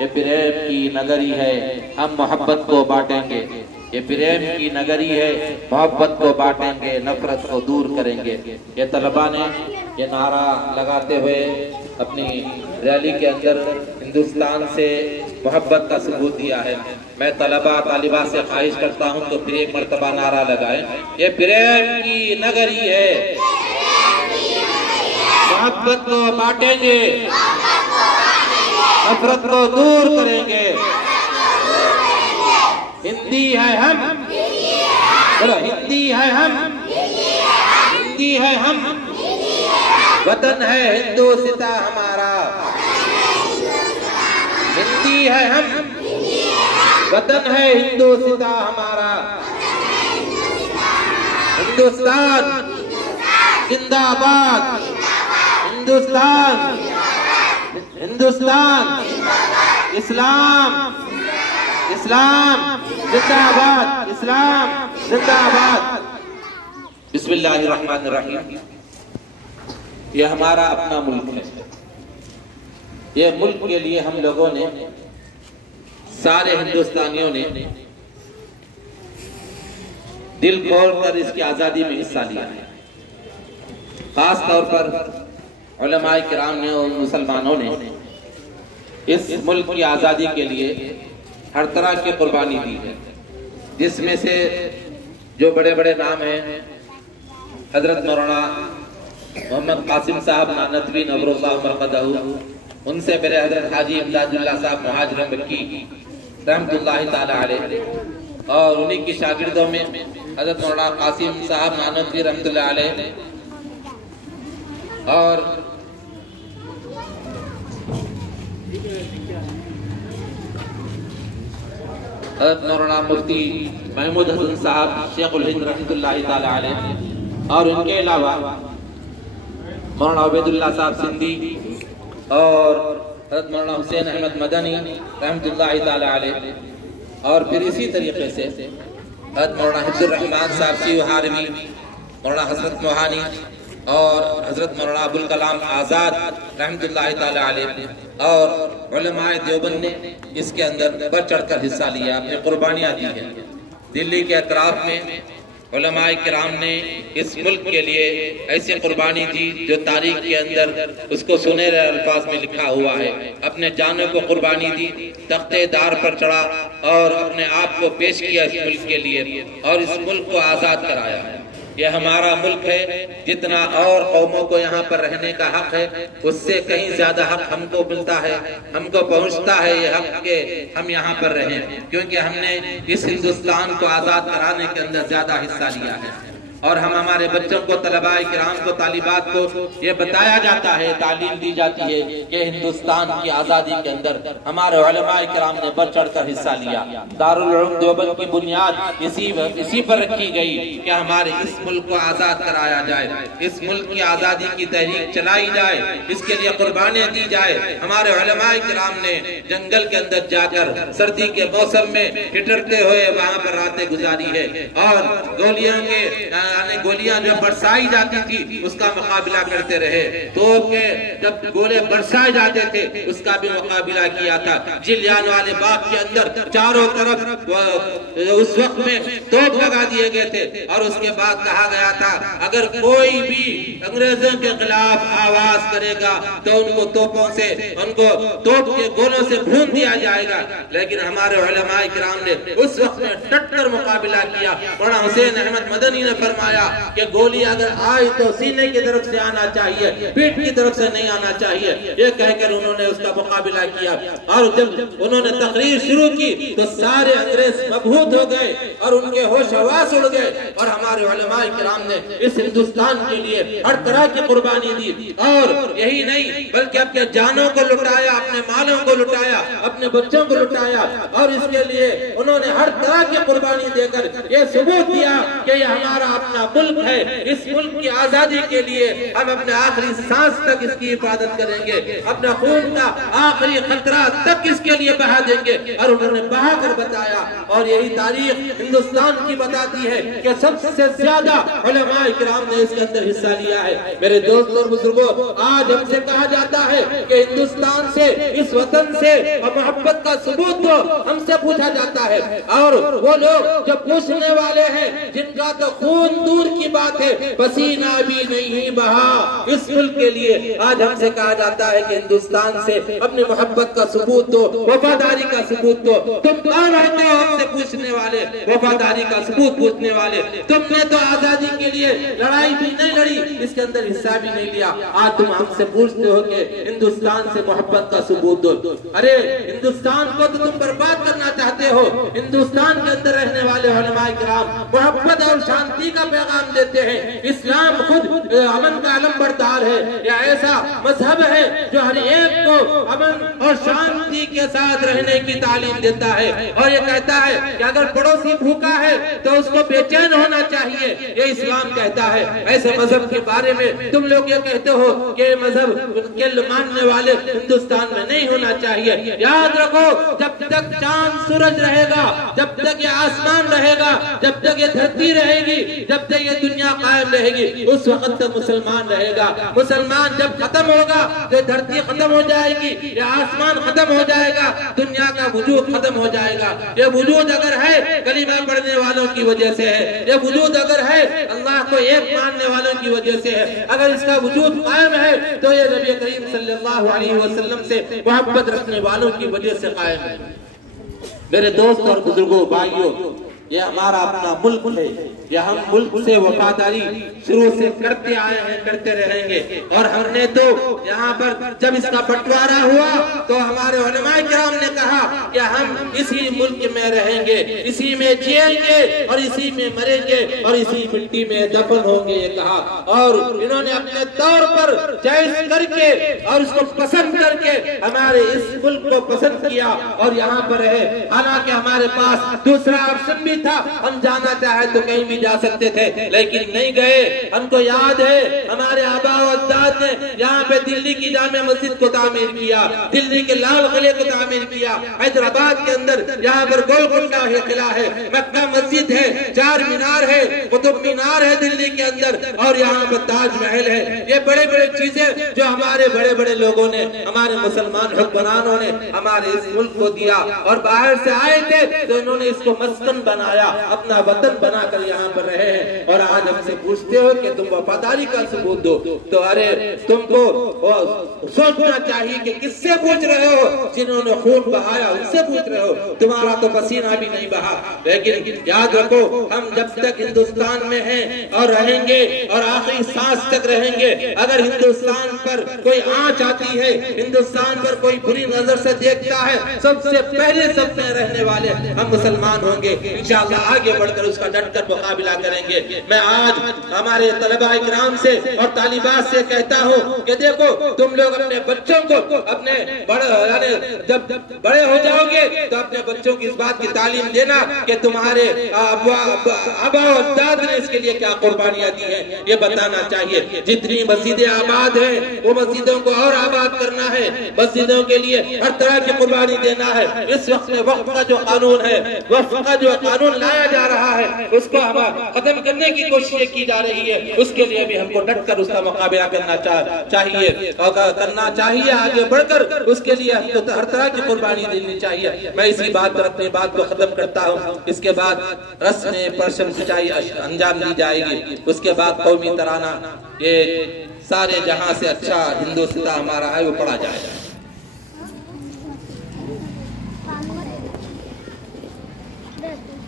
یہ پریم کی نگری ہے، ہم محبت کو بانٹیں گے۔ یہ پریم کی نگری ہے، محبت کو بانٹیں گے، نفرت کو دور کریں گے۔ یہ طلباء نے یہ نعرہ لگاتے ہوئے اپنی ریلی کے اندر ہندوستان سے محبت کا ثبوت دیا ہے۔ میں طلباء طالبات سے خواہش کرتا ہوں تو پھر ایک مرتبہ نعرہ لگائیں، یہ پریم کی نگری ہے، محبت کو بانٹیں گے، نفرت کو دور کریں گے۔ ہندی ہے ہم، ہندی ہے ہم، ہندی ہے ہم، وطن ہے ہندوستاں ہمارا۔ ہندی ہے ہم، وطن ہے ہندوستاں ہمارا۔ ہندوستان زندہ باد، ہندوستان، ہندوستان، اسلام، اسلام زندہ باد، اسلام زندہ باد۔ بسم اللہ الرحمن الرحیم۔ یہ ہمارا اپنا ملک ہے۔ یہ ملک کے لیے ہم لوگوں نے، سارے ہندوستانیوں نے دل کھول کر اس کی آزادی میں حصہ لیا ہے۔ خاص طور پر علماء کرام نے اور مسلمانوں نے اس ملک کی آزادی کے لیے ہر طرح کی قربانی دی ہے، جس میں سے جو بڑے بڑے نام ہیں، حضرت مولانا محمد قاسم صاحب نانوتوی نور اللہ مرقدہ، ان سے میرے حضرت حاجی امداد اللہ صاحب مہاجر مکی رحمت اللہ تعالی علیہ، اور انہی کی شاگردوں میں حضرت مولانا قاسم صاحب نانوتوی رحمت اللہ علیہ، اور حضرت مولانا مفتی محمود حسن صاحب شیخ الہند رحمت اللہ تعالی علیہ، اور ان کے علاوہ مولانا عبید اللہ صاحب سندھی اور حضرت مولانا حسین احمد مدنی رحمت اللہ تعالی علیہ، اور پھر اسی طریقے سے حضرت مولانا حفظ الرحمان صاحب سیو حارمی، مولانا حضرت موہانی اور حضرت مولانا ابوالکلام آزاد رحمت اللہ تعالی علیہ، اور علماء دیوبند نے اس کے اندر بڑھ چڑھ کر حصہ لیا، اپنی قربانیاں دی ہیں۔ دلی کے اطراف میں علماء کرام نے اس ملک کے لیے ایسی قربانی دی جو تاریخ کے اندر اس کو سنہرے الفاظ میں لکھا ہوا ہے۔ اپنے جانوں کو قربانی دی، تخت دار پر چڑھا اور اپنے آپ کو پیش کیا اس ملک کے لیے، اور اس ملک کو آزاد کرایا۔ یہ ہمارا ملک ہے، جتنا اور قوموں کو یہاں پر رہنے کا حق ہے، اس سے کہیں زیادہ حق ہم کو ملتا ہے، ہم کو پہنچتا ہے یہ حق کہ ہم یہاں پر رہیں، کیونکہ ہم نے اس ہندوستان کو آزاد کرانے کے اندر زیادہ حصہ لیا ہے۔ اور ہم ہمارے بچوں کو، طلباء کرام کو، طالبات کو یہ بتایا جاتا ہے، تعلیم دی جاتی ہے کہ ہندوستان کی آزادی کے اندر ہمارے علماء کرام نے بڑھ چڑھ کر حصہ لیا۔ دارالعلوم دیوبند کی بنیاد اسی پر رکھی گئی کہ ہمارے اس ملک کو آزاد کرایا جائے، اس ملک کی آزادی کی تحریک چلائی جائے، اس کے لیے قربانیاں دی جائے۔ ہمارے علماء کرام نے جنگل کے اندر جا کر سردی کے موسم میں ٹھٹھرتے ہوئے وہاں پر راتیں گزاری ہے، اور گولیاں جو برسائی جاتی تھی اس کا مقابلہ کرتے رہے، توپ کے جب گولے برسائے جاتے تھے اس کا بھی مقابلہ کیا تھا۔ جلیان والے باغ کے اندر چاروں طرف اس وقت میں توپ لگا دیے گئے تھے، اور اس کے بعد کہا گیا تھا اگر کوئی بھی انگریزوں کے خلاف آواز کرے گا تو ان کو توپوں سے، ان کو توپ کے گولوں سے بھون دیا جائے گا۔ لیکن ہمارے علماء کرام نے اس وقت میں ڈٹ کر مقابلہ کیا۔ مولانا حسین احمد مدنی نے فرمایا کہ گولی اگر آئی تو سینے کی طرف سے آنا چاہیے، پیٹ کی طرف سے نہیں آنا چاہیے، یہ کہہ کر انہوں نے اس کا مقابلہ کیا۔ اور جب انہوں نے تقریر شروع کی تو سارے انگریز مبہوت ہو گئے اور ان کے ہوش حواس اڑ گئے، اور ہمارے علماء کرام نے اس ہندوستان کے لیے ہر طرح کی قربانی دی، اور یہی نہیں بلکہ اپنے جانوں کو لٹایا، اپنے مالوں کو لٹایا، اپنے بچوں کو لٹایا، اور اس کے لیے انہوں نے ہر طرح کی قربانی دے کر یہ ثبوت دیا کہ یہ ہمارا اپنا ملک ہے، اس ملک کی آزادی کے لیے ہم اپنے آخری سانس تک اس کی حفاظت کریں گے، اپنا خون کا آخری قطرہ تک اس کے لیے بہا دیں گے۔ اور انہوں نے بہا کر بتایا، اور یہی تاریخ ہندوستان کی بتاتی ہے کہ سب سے زیادہ علماء کرام نے اس کے اندر حصہ لیا ہے۔ میرے دوست اور بزرگوں، آج ہم سے کہا جاتا ہے کہ ہندوستان سے، اس وطن سے محبت کا ثبوت تو ہم سے پوچھا جاتا ہے، اور وہ لوگ جو پوچھنے والے ہیں جن کا تو خون دور کی بات ہے، پسینہ بھی نہیں بہا اس ملک کے لیے، آج ہم سے کہا جاتا ہے کہ ہندوستان سے اپنی محبت کا ثبوت دو، وفاداری کا ثبوت دو۔ تم کون ہوتے ہو ہم سے پوچھنے والے، وفاداری کا ثبوت پوچھنے والے؟ تم نے تو آزادی کے لیے لڑائی بھی نہیں لڑی، اس کے اندر حصہ بھی نہیں لیا، آج تم ہم سے پوچھتے ہو کہ ہندوستان سے محبت کا ثبوت دو۔ ارے ہندوستان کو تو تم برباد کرنا چاہتے ہو، ہندوستان کے اندر رہنے والے علماء کرام محبت اور شانتی کا پیغام دیتے ہیں۔ اسلام خود امن کا علم بردار ہے، یہ ایسا مذہب ہے جو ہر ایک کو امن اور شانتی کے ساتھ رہنے کی تعلیم دیتا ہے، اور یہ کہتا ہے کہ اگر پڑوسی بھوکا ہے تو اس کو بے چین ہونا چاہیے، یہ اسلام کہتا ہے۔ ایسے مذہب کے بارے میں تم لوگ یہ کہتے ہو کہ یہ مذہب کے ماننے والے ہندوستان میں نہیں ہونا چاہیے۔ یاد رکھو، جب تک چاند سورج رہے گا، جب تک یہ آسمان رہے گا، جب تک یہ دھرتی رہے گی، جب تک یہ دنیا قائم رہے گی، اس وقت تک مسلمان رہے گا۔ مسلمان جب ختم ہوگا تو دھرتی ختم ہو جائے گی، یہ آسمان ختم ہو جائے گا، دنیا کا وجود ختم ہو جائے گا۔ یہ وجود اگر ہے کلمہ پڑھنے والوں کی وجہ سے ہے، یہ وجود اگر ہے اللہ کو ایک ماننے والوں کی وجہ سے ہے، اگر اس کا وجود قائم ہے تو یہ نبی کریم صلی اللہ علیہ وسلم سے محبت رکھنے والوں کی وجہ سے قائم ہے۔ میرے دوست اور بزرگوں، بھائیوں، یہ ہمارا اپنا ملک ہے، یہ ہم ملک سے وفاداری شروع سے کرتے آئے ہیں، کرتے رہیں گے، اور ہم نے تو یہاں پر جب اس کا بٹوارا ہوا تو ہمارے علماء کرام نے کہا کہ ہم اسی ملک میں رہیں گے، اسی میں جیئیں گے اور اسی میں مریں گے اور اسی مٹی میں دفن ہوں گے، یہ کہا۔ اور انہوں نے اپنے طور پر چوائس کر کے اور اس کو پسند کر کے ہمارے اس ملک کو پسند کیا اور یہاں پر رہے، حالانکہ ہمارے پاس دوسرا آپشن بھی تھا، ہم جانا چاہے تو کہیں بھی جا سکتے تھے لیکن نہیں گئے۔ ہم کو یاد ہے ہمارے آبا و اجداد نے یہاں پہ دلی کی جامع مسجد کو تعمیر کیا، دلی کے لال قلعے کو تعمیر کیا، حیدرآباد کے اندر یہاں پر گولکنڈہ قلعہ ہے، مکہ مسجد ہے، چار مینار ہے، قطب مینار ہے دلی کے اندر، اور یہاں پر تاج محل ہے۔ یہ بڑے بڑے چیزیں جو ہمارے بڑے بڑے لوگوں نے، ہمارے مسلمان حکمرانوں نے ہمارے اس ملک کو دیا، اور باہر سے آئے تھے تو انہوں نے اس کو مسکن بنایا، اپنا وطن بنا کر یہاں پر رہے ہیں۔ اور آج ہم سے پوچھتے ہو کہ تم وفاداری کا ثبوت دو، تو ارے تم کو سوچنا چاہیے کہ کس سے پوچھ رہے ہو؟ جنہوں نے خون بہایا ان سے پوچھ رہے ہو، تمہارا تو پسینہ بھی نہیں بہا۔ لیکن یاد رکھو، ہم جب تک ہندوستان میں ہیں اور رہیں گے اور آخری سانس تک رہیں گے، اگر ہندوستان پر کوئی آنچ آتی ہے، ہندوستان پر کوئی بری نظر سے دیکھتا ہے، سب سے پہلے سب میں رہنے والے ہم مسلمان ہوں گے، انشاءاللہ آگے بڑھ کر اس کا ڈٹ کر مقابلہ کریں گے۔ میں آج ہمارے طلباء کرام سے اور طالبات سے کہتا ہوں کہ دیکھو، تم لوگ اپنے بچوں کو اپنے جب بڑے ہو جاؤ گے تو اپنے بچوں کی اس بات کی تعلیم دینا کہ تمہارے آبا و اجداد نے اس کے لیے کیا قربانیاں دی ہیں، یہ بتانا چاہیے۔ جتنی مسجدیں آباد ہیں وہ مسجدوں کو اور آباد کرنا ہے، مسجدوں کے لیے ہر طرح کی قربانی دینا ہے۔ اس وقت میں وقف کا جو قانون ہے، وقف کا جو قانون لایا جا رہا ہے، اس کو ہم ختم کرنے کی کوششیں کی جا رہی ہے، اس کے لیے بھی ہم کو ڈٹ کر اس کا مقابلہ کرنا چاہیے اور کرنا چاہیے، آگے بڑھ کر اس کے لیے ہم کو ہر طرح کی قربانی دینی چاہیے۔ میں اسی بات پر اپنی بات کو ختم کرتا ہوں۔ اس کے بعد رسم پرچم سچائی انجام دی جائے گی، اس کے بعد قومی ترانہ، یہ سارے جہاں سے اچھا ہندوستان ہمارا ہے وہ پڑھا جائے گا۔ Yes.